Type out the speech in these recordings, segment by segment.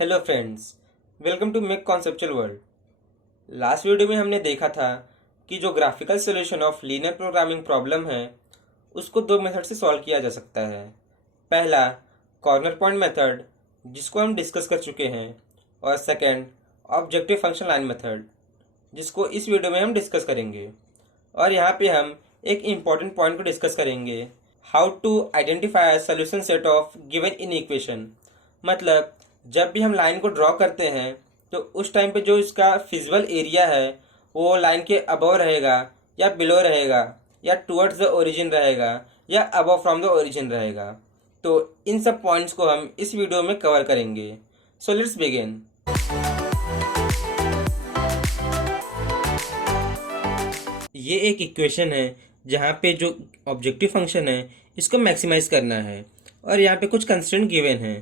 Hello friends, welcome to make conceptual world. Last video में हमने देखा था कि जो graphical solution of linear programming problem है उसको दो मेथड से सॉल्व किया जा सकता है। पहला कॉर्नर पॉइंट मेथड, जिसको हम डिस्कस कर चुके हैं, और second objective function line method, जिसको इस वीडियो में हम डिस्कस करेंगे। और यहाँ पे हम एक इम्पॉर्टेंट पॉइंट को डिस्कस करेंगे, how to identify solution set of given inequation. मतलब जब भी हम लाइन को ड्रॉ करते हैं तो उस टाइम पे जो इसका फिजिबल एरिया है वो लाइन के अबव रहेगा या बिलो रहेगा या टुवर्ड्स द ओरिजिन रहेगा या अबव फ्रॉम द ओरिजिन रहेगा। तो इन सब पॉइंट्स को हम इस वीडियो में कवर करेंगे। So let's begin. ये एक इक्वेशन है जहाँ पे जो ऑब्जेक्टिव फंक्शन है इसको मैक्सिमाइज करना है, और यहाँ पे कुछ कंस्ट्रेंट गिवन है।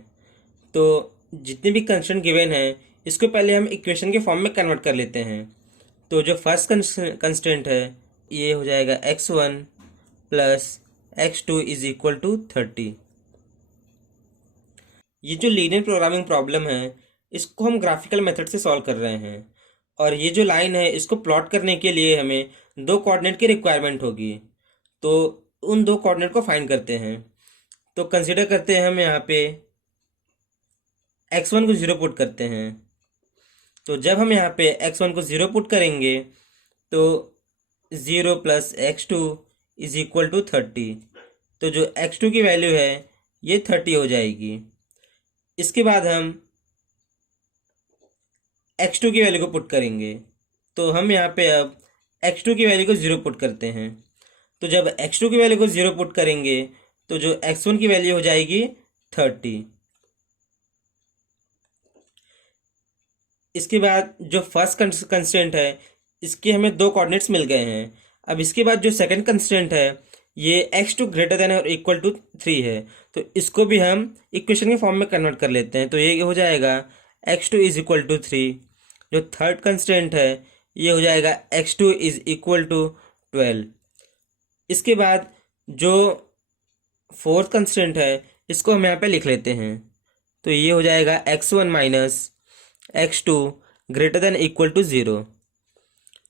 तो जितने भी कंस्ट्रेंट गिवन है इसको पहले हम इक्वेशन के फॉर्म में कन्वर्ट कर लेते हैं। तो जो फर्स्ट कंस्ट्रेंट है ये हो जाएगा x1 plus x2 is equal to 30। ये जो लीनियर प्रोग्रामिंग प्रॉब्लम है इसको हम ग्राफिकल मेथड से सॉल्व कर रहे हैं, और ये जो लाइन है इसको प्लॉट करने के लिए हमें दो कोऑर्डिनेट की रिक्वायरमेंट होगी। तो उन दो कोऑर्डिनेट को फाइंड करते हैं। तो कंसिडर करते हैं हम यहाँ पे x1 को 0 पुट करते हैं। तो जब हम यहाँ पे x1 को 0 पुट करेंगे तो 0 plus x2 is equal to 30। तो जो x2 की वैल्यू है ये 30 हो जाएगी। इसके बाद हम x2 की वैल्यू को पुट करेंगे। तो हम यहाँ पे अब x2 की वैल्यू को 0 पुट करते हैं। तो जब x2 की वैल्यू को 0 पुट करेंगे तो जो x1 की वैल्यू हो जाएगी 30। इसके बाद जो फर्स्ट कंस्ट्रेंट है इसके हमें दो कोऑर्डिनेट्स मिल गए हैं। अब इसके बाद जो सेकंड कंस्ट्रेंट है ये x2 ग्रेटर देन और इक्वल टू 3 है। तो इसको भी हम इक्वेशन के फॉर्म में कन्वर्ट कर लेते हैं। तो ये हो जाएगा x2 इज इक्वल टू 3। जो थर्ड कंस्ट्रेंट है ये हो जाएगा x2 इज इक्वल टू 12। इसके बाद जो फोर्थ कंस्ट्रेंट है इसको हम यहाँ पे लिख लेते हैं। तो ये हो जाएगा x1 minus x2 greater than equal to 0।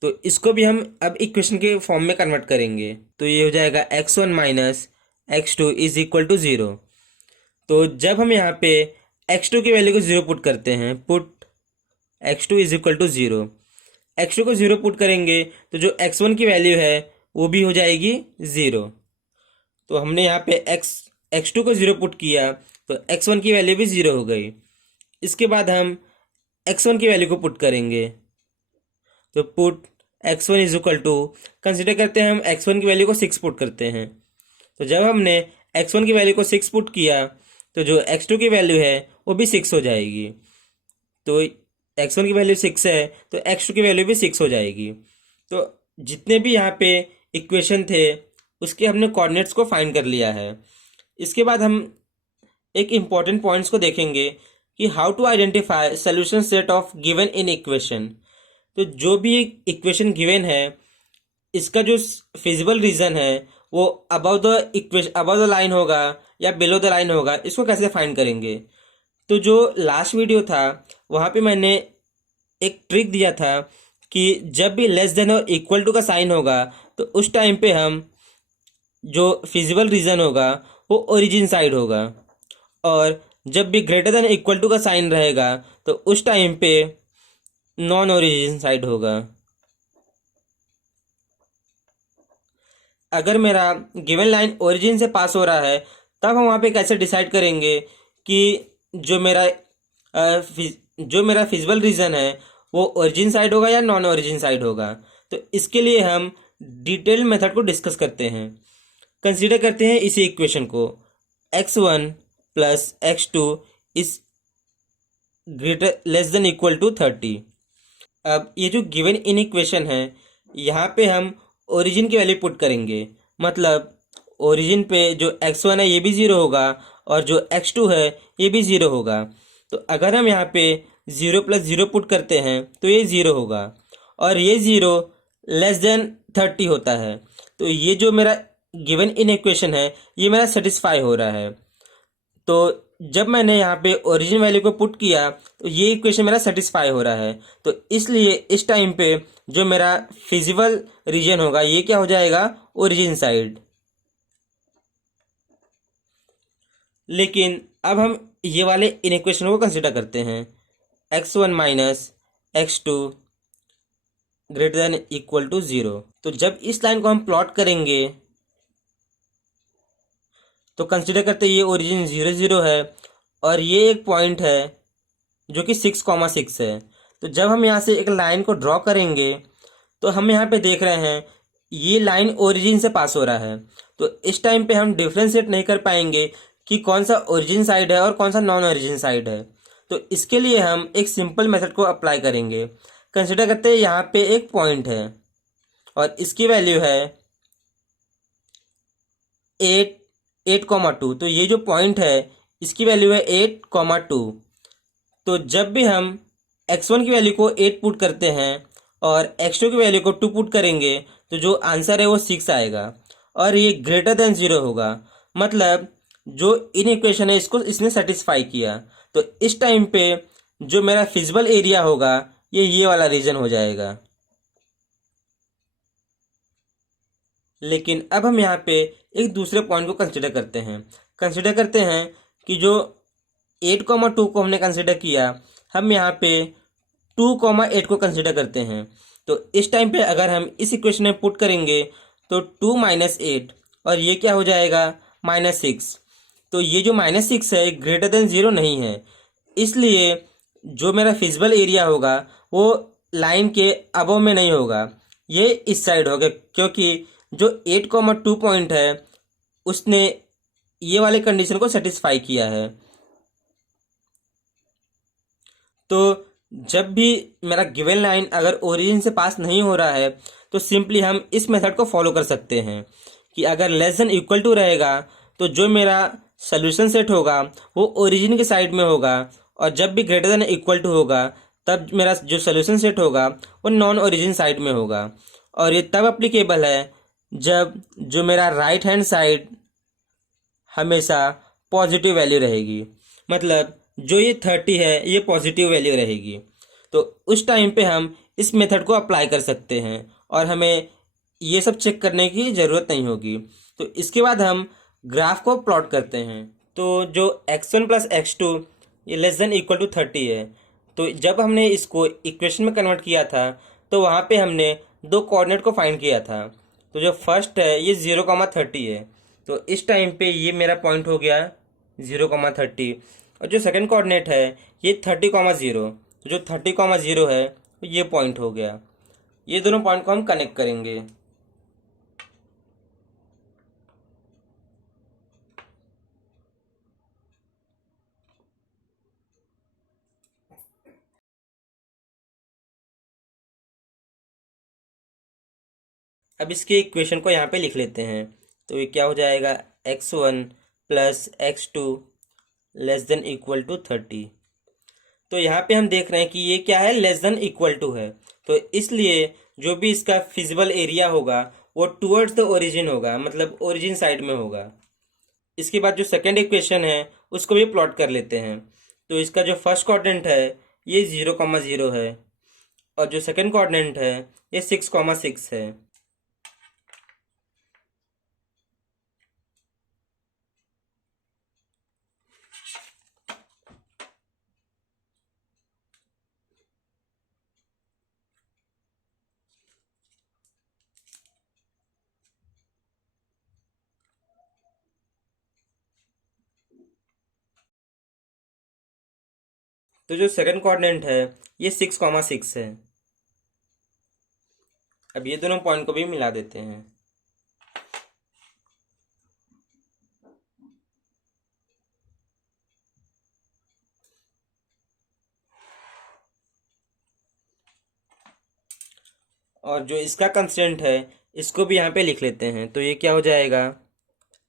तो इसको भी हम अब इक्वेशन के फॉर्म में कन्वर्ट करेंगे। तो ये हो जाएगा x1 minus x2 is equal to 0। तो जब हम यहाँ पे x2 की वैल्यू को 0 पुट करते हैं, put x2 is equal to 0, x2 को 0 पुट करेंगे तो जो x1 की वैल्यू है वो भी हो जाएगी 0। तो हमने यहाँ पे x2 को 0 पुट किया तो x1 की वैल्यू भी 0 हो गई। इसके बाद हम x1 की वैल्यू को पुट करेंगे। तो put x1 is equal to, consider करते हैं हम x1 की वैल्यू को 6 पुट करते हैं। तो जब हमने x1 की वैल्यू को 6 पुट किया तो जो x2 की वैल्यू है वो भी 6 हो जाएगी। तो x1 की वैल्यू 6 है तो x2 की वैल्यू भी 6 हो जाएगी। तो जितने भी यहाँ पे इक्वेशन थे उसके हमने कोऑर्डिनेट्स को फाइंड कर लिया है। इसके बाद हम एक इम्पॉर्टेंट पॉइंट्स को देखेंगे कि how to identify solution set of given inequation. तो जो भी इक्वेशन गिवन है इसका जो फिजिबल रीजन है वो above the equation, above the line होगा या बिलो द लाइन होगा, इसको कैसे फाइंड करेंगे। तो जो लास्ट वीडियो था वहाँ पे मैंने एक ट्रिक दिया था कि जब भी लेस देन और इक्वल टू का साइन होगा तो उस टाइम पे हम जो फिजिबल रीजन होगा वो ओरिजिन साइड होगा, और जब भी ग्रेटर देन इक्वल टू का साइन रहेगा तो उस टाइम पे नॉन ओरिजिन साइड होगा। अगर मेरा गिवन लाइन ओरिजिन से पास हो रहा है तब हम वहाँ पे कैसे डिसाइड करेंगे कि जो मेरा फिजिबल रीजन है वो ओरिजिन साइड होगा या नॉन ओरिजिन साइड होगा। तो इसके लिए हम डिटेल मेथड को डिस्कस करते हैं। कंसीडर करते हैं इसी इक्वेशन को, x1 plus x2 is greater less than equal to 30। अब ये जो गिवन इन इक्वेशन है यहाँ पे हम ओरिजिन की वैल्यू पुट करेंगे। मतलब ओरिजिन पे जो x1 है ये भी 0 होगा और जो x2 है ये भी 0 होगा। तो अगर हम यहाँ पे 0 प्लस 0 पुट करते हैं तो ये 0 होगा, और ये 0 लेस देन 30 होता है। तो ये जो मेरा गिवन इन इक्वेशन है ये मेरा सेटिस्फाई हो रहा है। तो जब मैंने यहाँ पे ओरिजिन वैल्यू को पुट किया तो ये इक्वेशन मेरा सेटिस्फाई हो रहा है। तो इसलिए इस टाइम पे जो मेरा फिजिबल रीजन होगा ये क्या हो जाएगा, ओरिजिन साइड। लेकिन अब हम ये वाले इन इक्वेशन को कंसिडर करते हैं, x1 minus x2 greater than equal to 0। तो जब इस लाइन को हम प्लॉट करेंगे तो कंसिडर करते हैं ये ओरिजिन 0 0 है और ये एक पॉइंट है जो कि 6,6 है। तो जब हम यहाँ से एक लाइन को ड्रॉ करेंगे तो हम यहाँ पे देख रहे हैं ये लाइन ओरिजिन से पास हो रहा है। तो इस टाइम पे हम डिफ्रेंशिएट नहीं कर पाएंगे कि कौन सा ओरिजिन साइड है और कौन सा नॉन ओरिजिन साइड है। तो इसके लिए हम एक सिंपल मेथड को अप्लाई करेंगे। कंसिडर करते हैं यहाँ पे एक पॉइंट है और इसकी वैल्यू है 8,8,2। तो ये जो पॉइंट है इसकी वैल्यू है 8,2। तो जब भी हम x1 की वैल्यू को 8 पुट करते हैं और x2 की वैल्यू को 2 पुट करेंगे तो जो आंसर है वो 6 आएगा और ये ग्रेटर देन 0 होगा। मतलब जो इन इक्वेशन है इसको इसने सेटिस्फाई किया। तो इस टाइम पे जो मेरा फिजिबल एरिया होगा ये वाला रीजन हो जाएगा। लेकिन अब हम यहाँ पे एक दूसरे पॉइंट को कंसिडर करते हैं कि जो 8,2 को हमने कंसिडर किया, हम यहाँ पे 2,8 को कंसिडर करते हैं। तो इस टाइम पे अगर हम इस इक्वेशन में पुट करेंगे तो 2 माइनस 8 और ये क्या हो जाएगा, -6। तो ये जो -6 है ग्रेटर देन 0 नहीं है, इसलिए जो मेरा फिजिबल एरिया होगा वो लाइन के अबव में नहीं होगा, ये इस साइड होगा। क्योंकि जो 8,2 पॉइंट है उसने ये वाले कंडीशन को सेटिस्फाई किया है। तो जब भी मेरा गिवन लाइन अगर ओरिजिन से पास नहीं हो रहा है तो सिंपली हम इस मेथड को फॉलो कर सकते हैं कि अगर लेस देन इक्वल टू रहेगा तो जो मेरा सोल्यूशन सेट होगा वो ओरिजिन के साइड में होगा और जब भी ग्रेटर देन इक्वल टू होगा तब मेरा जो सोल्यूशन सेट होगा वो नॉन ओरिजिन साइड में होगा। और ये तब अप्लीकेबल है जब जो मेरा राइट हैंड साइड हमेशा पॉजिटिव वैल्यू रहेगी। मतलब जो ये 30 है ये पॉजिटिव वैल्यू रहेगी। तो उस टाइम पे हम इस मेथड को अप्लाई कर सकते हैं और हमें ये सब चेक करने की ज़रूरत नहीं होगी। तो इसके बाद हम ग्राफ को प्लॉट करते हैं। तो जो x1 प्लस x2 ये लेस देन इक्वल टू 30 है। तो जब हमने इसको इक्वेशन में कन्वर्ट किया था तो वहाँ पे हमने दो कोऑर्डिनेट को फाइंड किया था। तो जो फर्स्ट है ये 0,30 है। तो इस टाइम पे ये मेरा पॉइंट हो गया 0,30 और जो सेकंड कोऑर्डिनेट है ये 30,0। तो जो 30,0 है ये पॉइंट हो गया। ये दोनों पॉइंट को हम कनेक्ट करेंगे। अब इसके इक्वेशन को यहाँ पे लिख लेते हैं। तो ये क्या हो जाएगा, x1 plus x2 less than equal to 30। तो यहाँ पे हम देख रहे हैं कि ये क्या है, लेस देन इक्वल टू है। तो इसलिए जो भी इसका फिजिबल एरिया होगा वो टुवर्ड्स द ओरिजिन होगा, मतलब ओरिजिन साइड में होगा। इसके बाद जो सेकेंड इक्वेशन है उसको भी प्लॉट कर लेते हैं। तो इसका जो फर्स्ट कोऑर्डिनेट है ये 0,0 है और जो सेकेंड कोऑर्डिनेट है ये 6,6 है। तो जो सेकंड कोऑर्डिनेट है ये 6,6 है। अब ये दोनों पॉइंट को भी मिला देते हैं। और जो इसका कंस्टेंट है इसको भी यहाँ पे लिख लेते हैं। तो ये क्या हो जाएगा,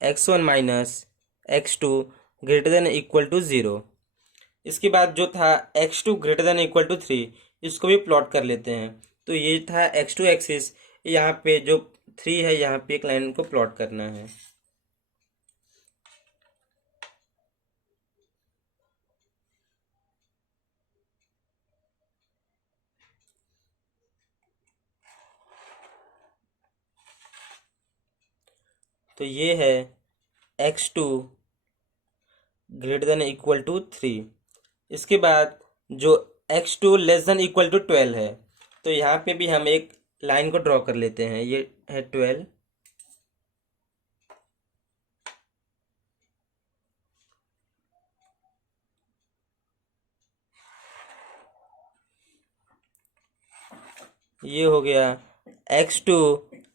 x1 minus x2 greater than equal to 0। इसके बाद जो था x2 greater than equal to 3, इसको भी प्लॉट कर लेते हैं। तो ये था x2 एक्सिस, यहाँ पे जो 3 है यहाँ पे एक लाइन को प्लॉट करना है। तो ये है x2 greater than equal to 3। इसके बाद जो x2 less than equal to 12 है, तो यहाँ पे भी हम एक लाइन को ड्रॉ कर लेते हैं। ये है 12। ये हो गया x2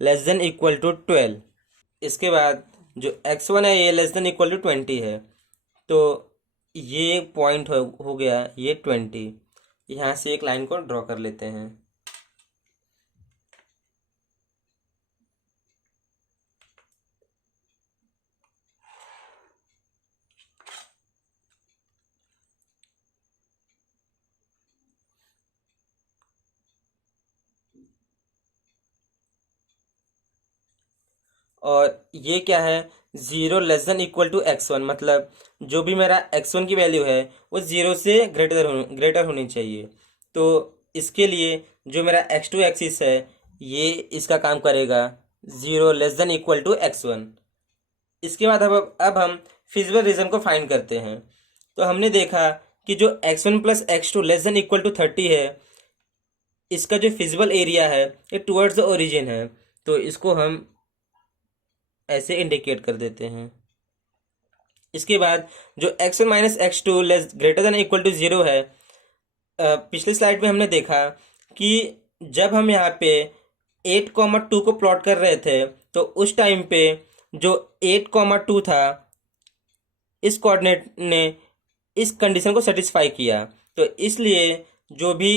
less than equal to 12। इसके बाद जो x1 है ये लेस देन इक्वल टू 20 है, तो ये पॉइंट हो गया ये 20। यहाँ से एक लाइन को ड्रॉ कर लेते हैं। और ये क्या है, zero less than equal to x1, मतलब जो भी मेरा x1 की वैल्यू है वो ज़ीरो से ग्रेटर होनी चाहिए। तो इसके लिए जो मेरा x2 एक्सिस है ये इसका काम करेगा zero less than equal to x1। इसके बाद अब हम फिजिबल रीजन को फाइंड करते हैं। तो हमने देखा कि जो x1 plus x2 less than equal to 30 है, इसका जो फिजिबल एरिया है ये टुवर्ड्स द ओरिजिन है। तो इसको हम ऐसे इंडिकेट कर देते हैं। इसके बाद जो x1 minus x2 less greater than equal to 0 है, पिछली स्लाइड में हमने देखा कि जब हम यहाँ पे 8,2 को प्लॉट कर रहे थे तो उस टाइम पे जो 8,2 था इस कोऑर्डिनेट ने इस कंडीशन को सेटिस्फाई किया। तो इसलिए जो भी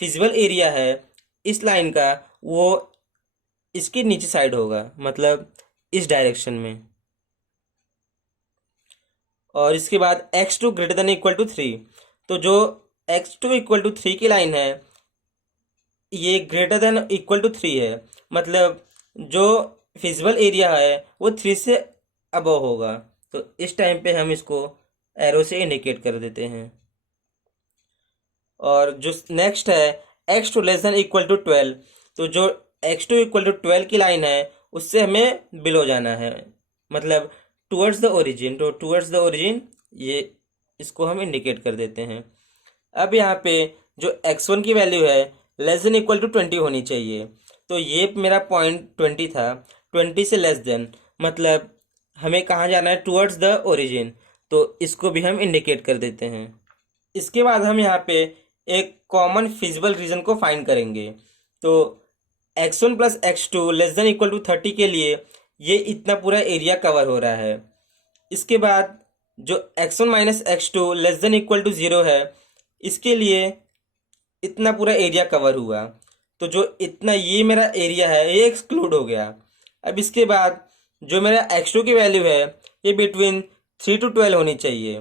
फिजिबल एरिया है इस लाइन का वो इसके नीचे साइड होगा, मतलब इस डायरेक्शन में। और इसके बाद x2 greater than equal to 3, तो जो x2 इक्वल टू 3 की लाइन है ये ग्रेटर देन इक्वल टू 3 है, मतलब जो फिजिबल एरिया है वो 3 से अबव होगा। तो इस टाइम पे हम इसको एरो से इंडिकेट कर देते हैं। और जो नेक्स्ट है x2 less than equal to 12, तो जो x2 इक्वल टू 12 की लाइन है उससे हमें बिलो जाना है, मतलब टुवर्ड्स द ओरिजिन। तो टुवर्ड्स द ओरिजिन ये इसको हम इंडिकेट कर देते हैं। अब यहाँ पे जो x1 की वैल्यू है लेस देन इक्वल टू 20 होनी चाहिए। तो ये मेरा पॉइंट 20 था, 20 से लेस देन, मतलब हमें कहाँ जाना है, टुवर्ड्स द ओरिजिन। तो इसको भी हम इंडिकेट कर देते हैं। इसके बाद हम यहाँ पे एक कॉमन फिजिबल रीजन को फाइंड करेंगे। तो x1 plus x2 less than equal to 30 के लिए ये इतना पूरा एरिया कवर हो रहा है। इसके बाद जो x1 minus x2 less than equal to 0 है, इसके लिए इतना पूरा एरिया कवर हुआ। तो जो इतना ये मेरा एरिया है ये एक्सक्लूड हो गया। अब इसके बाद जो मेरा x2 की वैल्यू है ये बिटवीन 3 to 12 होनी चाहिए।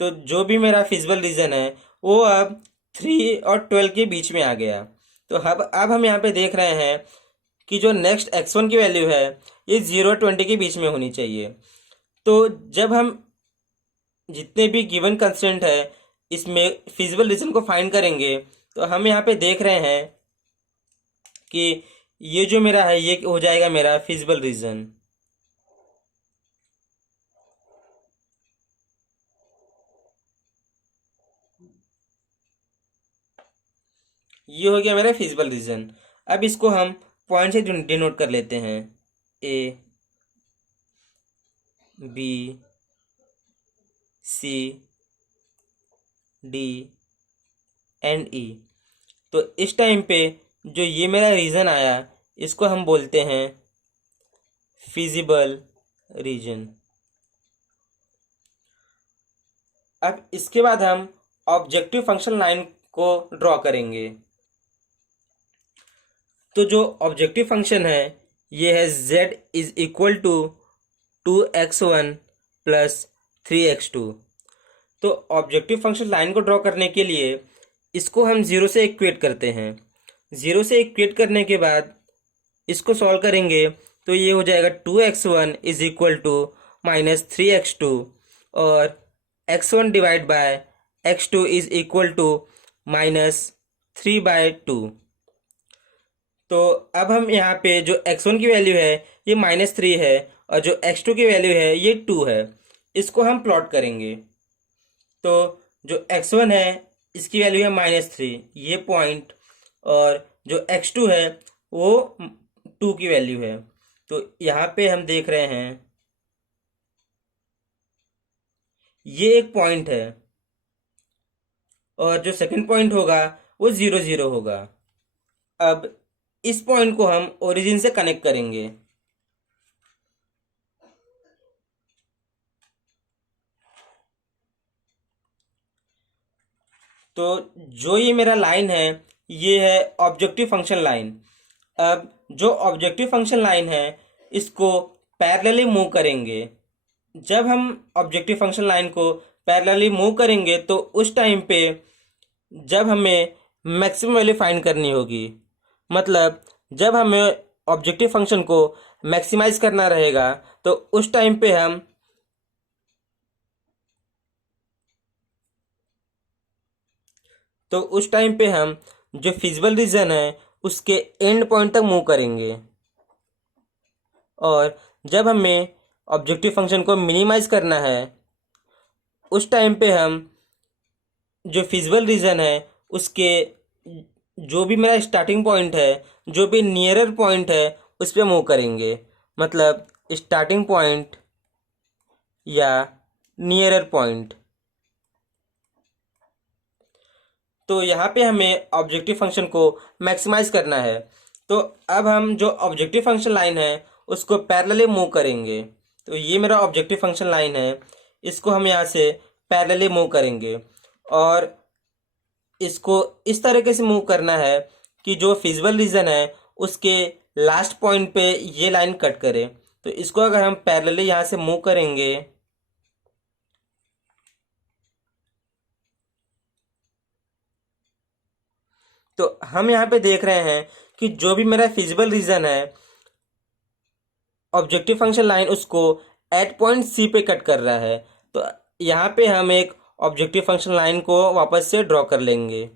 तो जो भी मेरा फिजिबल रीजन है वो अब 3 और 12 के बीच में आ गया। तो अब हम यहाँ पे देख रहे हैं कि जो नेक्स्ट x1 की वैल्यू है ये 0 20 के बीच में होनी चाहिए। तो जब हम जितने भी गिवन कंस्ट्रेंट है इसमें फिजिबल रीजन को फाइंड करेंगे, तो हम यहाँ पे देख रहे हैं कि ये जो मेरा है ये हो जाएगा मेरा फिजिबल रीजन। ये हो गया मेरा फिजिबल रीजन। अब इसको हम पॉइंट से डिनोट कर लेते हैं, A B C D and E. तो इस टाइम पे जो ये मेरा रीजन आया इसको हम बोलते हैं फिजिबल रीजन। अब इसके बाद हम ऑब्जेक्टिव फंक्शन लाइन को ड्रॉ करेंगे। तो जो ऑब्जेक्टिव फंक्शन है ये है z is equal to 2x1 plus 3x2। तो ऑब्जेक्टिव फंक्शन लाइन को ड्रॉ करने के लिए इसको हम ज़ीरो से इक्वेट करते हैं। ज़ीरो से इक्वेट करने के बाद इसको सॉल्व करेंगे तो ये हो जाएगा 2x1 is equal to minus 3x2, और x1 divide by x2 is equal to minus 3/2। तो अब हम यहाँ पे जो x1 की वैल्यू है ये -3 है और जो x2 की वैल्यू है ये 2 है। इसको हम प्लॉट करेंगे। तो जो x1 है इसकी वैल्यू है -3, ये पॉइंट, और जो x2 है वो 2 की वैल्यू है। तो यहाँ पे हम देख रहे हैं ये एक पॉइंट है, और जो सेकंड पॉइंट होगा वो 0 0 होगा। अब इस पॉइंट को हम ओरिजिन से कनेक्ट करेंगे। तो जो ये मेरा लाइन है ये है ऑब्जेक्टिव फंक्शन लाइन। अब जो ऑब्जेक्टिव फंक्शन लाइन है इसको पैरेलली मूव करेंगे। जब हम ऑब्जेक्टिव फंक्शन लाइन को पैरेलली मूव करेंगे तो उस टाइम पे जब हमें मैक्सिमम वैल्यू फाइंड करनी होगी, मतलब जब हमें ऑब्जेक्टिव फंक्शन को मैक्सिमाइज करना रहेगा, तो उस टाइम पे हम जो फिजिबल रीजन है उसके एंड पॉइंट तक मूव करेंगे। और जब हमें ऑब्जेक्टिव फंक्शन को मिनिमाइज करना है उस टाइम पे हम जो फिजिबल रीजन है उसके जो भी मेरा स्टार्टिंग पॉइंट है, जो भी नियरर पॉइंट है उस पर मूव करेंगे, मतलब स्टार्टिंग पॉइंट या नियरर पॉइंट। तो यहाँ पे हमें ऑब्जेक्टिव फंक्शन को मैक्सिमाइज करना है। तो अब हम जो ऑब्जेक्टिव फंक्शन लाइन है उसको पैरेलली मूव करेंगे। तो ये मेरा ऑब्जेक्टिव फंक्शन लाइन है, इसको हम यहाँ से पैरेलली मूव करेंगे, और इसको इस तरीके से मूव करना है कि जो फिजिबल रीजन है उसके लास्ट पॉइंट पे ये लाइन कट करे। तो इसको अगर हम पैरेलली यहाँ से मूव करेंगे तो हम यहाँ पे देख रहे हैं कि जो भी मेरा फिजिबल रीजन है ऑब्जेक्टिव फंक्शन लाइन उसको एट पॉइंट सी पे कट कर रहा है। तो यहाँ पे हम एक ऑब्जेक्टिव फंक्शन लाइन को वापस से ड्रॉ कर लेंगे।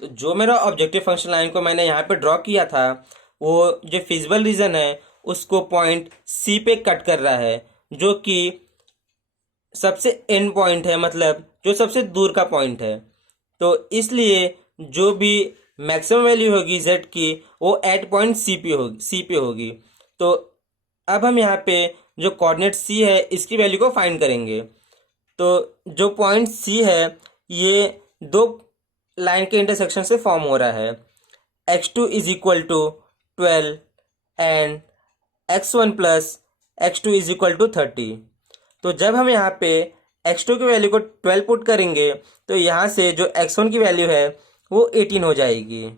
तो जो मेरा ऑब्जेक्टिव फंक्शन लाइन को मैंने यहाँ पे ड्रॉ किया था वो जो फिजिबल रीजन है उसको पॉइंट सी पे कट कर रहा है, जो कि सबसे एंड पॉइंट है, मतलब जो सबसे दूर का पॉइंट है। तो इसलिए जो भी मैक्सिमम वैल्यू होगी z की वो एट पॉइंट सी पे होगी। तो अब हम यहाँ पे जो कोऑर्डिनेट c है इसकी वैल्यू को फाइंड करेंगे। तो जो पॉइंट c है ये दो लाइन के इंटरसेक्शन से फॉर्म हो रहा है। x2 is equal to 12 and x1 plus x2 is equal to 30। तो जब हम यहाँ पे x2 की वैल्यू को 12 पुट करेंगे तो यहाँ से जो x1 की वैल्यू है वो 18 हो जाएगी।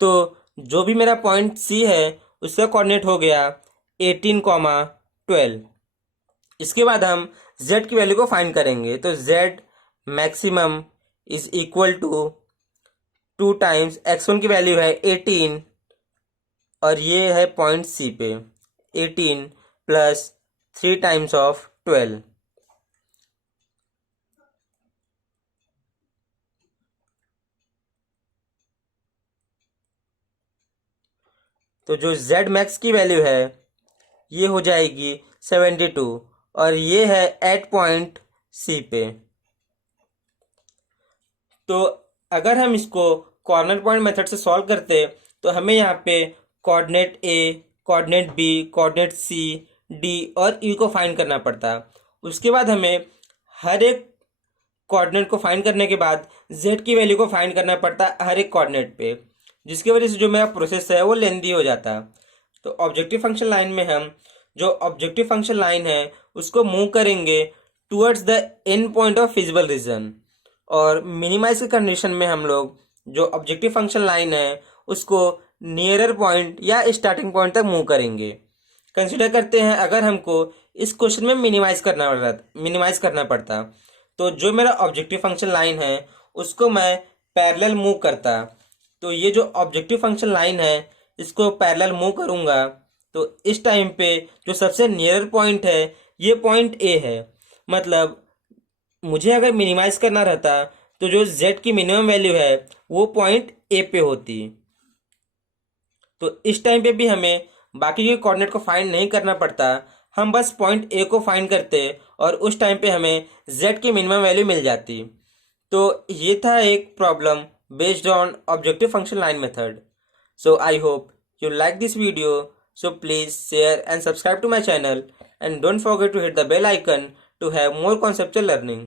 तो जो भी मेरा पॉइंट C है उसका कोऑर्डिनेट हो गया 18, 12। इसके बाद हम z की वैल्यू को फाइंड करेंगे। तो z maximum is equal to 2 times x1 की वैल्यू है 18 और ये है पॉइंट C पे 18 प्लस 3 टाइम्स ऑफ 12। तो जो z मैक्स की वैल्यू है ये हो जाएगी 72 और ये है एट पॉइंट C पे। तो अगर हम इसको कॉर्नर पॉइंट मेथड से सॉल्व करते तो हमें यहाँ पे coordinate A, coordinate B, coordinate C, D और E को फाइंड करना पड़ता। उसके बाद हमें हर एक कोऑर्डिनेट को फाइंड करने के बाद Z की वैल्यू को फाइंड करना पड़ता हर एक कोऑर्डिनेट पे, जिसकी वजह से जो मेरा प्रोसेस है वो लेंदी हो जाता। तो ऑब्जेक्टिव फंक्शन लाइन में हम जो ऑब्जेक्टिव फंक्शन लाइन है उसको मूव करेंगे towards the end point of feasible region, और मिनिमाइज की कंडीशन में हम लोग जो ऑब्जेक्टिव फंक्शन लाइन है उसको नियरर पॉइंट या स्टार्टिंग पॉइंट तक मूव करेंगे। कंसिडर करते हैं अगर हमको इस क्वेश्चन में मिनिमाइज करना पड़ता तो जो मेरा ऑब्जेक्टिव फंक्शन लाइन है उसको मैं पैरेलल मूव करता। तो ये जो ऑब्जेक्टिव फंक्शन लाइन है इसको पैरेलल मूव करूंगा तो इस टाइम पे जो सबसे नियरर पॉइंट है ये पॉइंट ए है, मतलब मुझे अगर मिनिमाइज करना रहता तो जो z की मिनिमम वैल्यू है वो पॉइंट ए पे होती। तो इस टाइम पे भी हमें बाकी के कोऑर्डिनेट को फाइंड नहीं करना पड़ता, हम बस पॉइंट ए को फाइंड करते और उस टाइम पे हमें z की मिनिमम वैल्यू मिल जाती। तो ये था एक problem based on objective function line method. So I hope you like this video. So please share and subscribe to my channel, and don't forget to hit the bell icon to have more conceptual learning.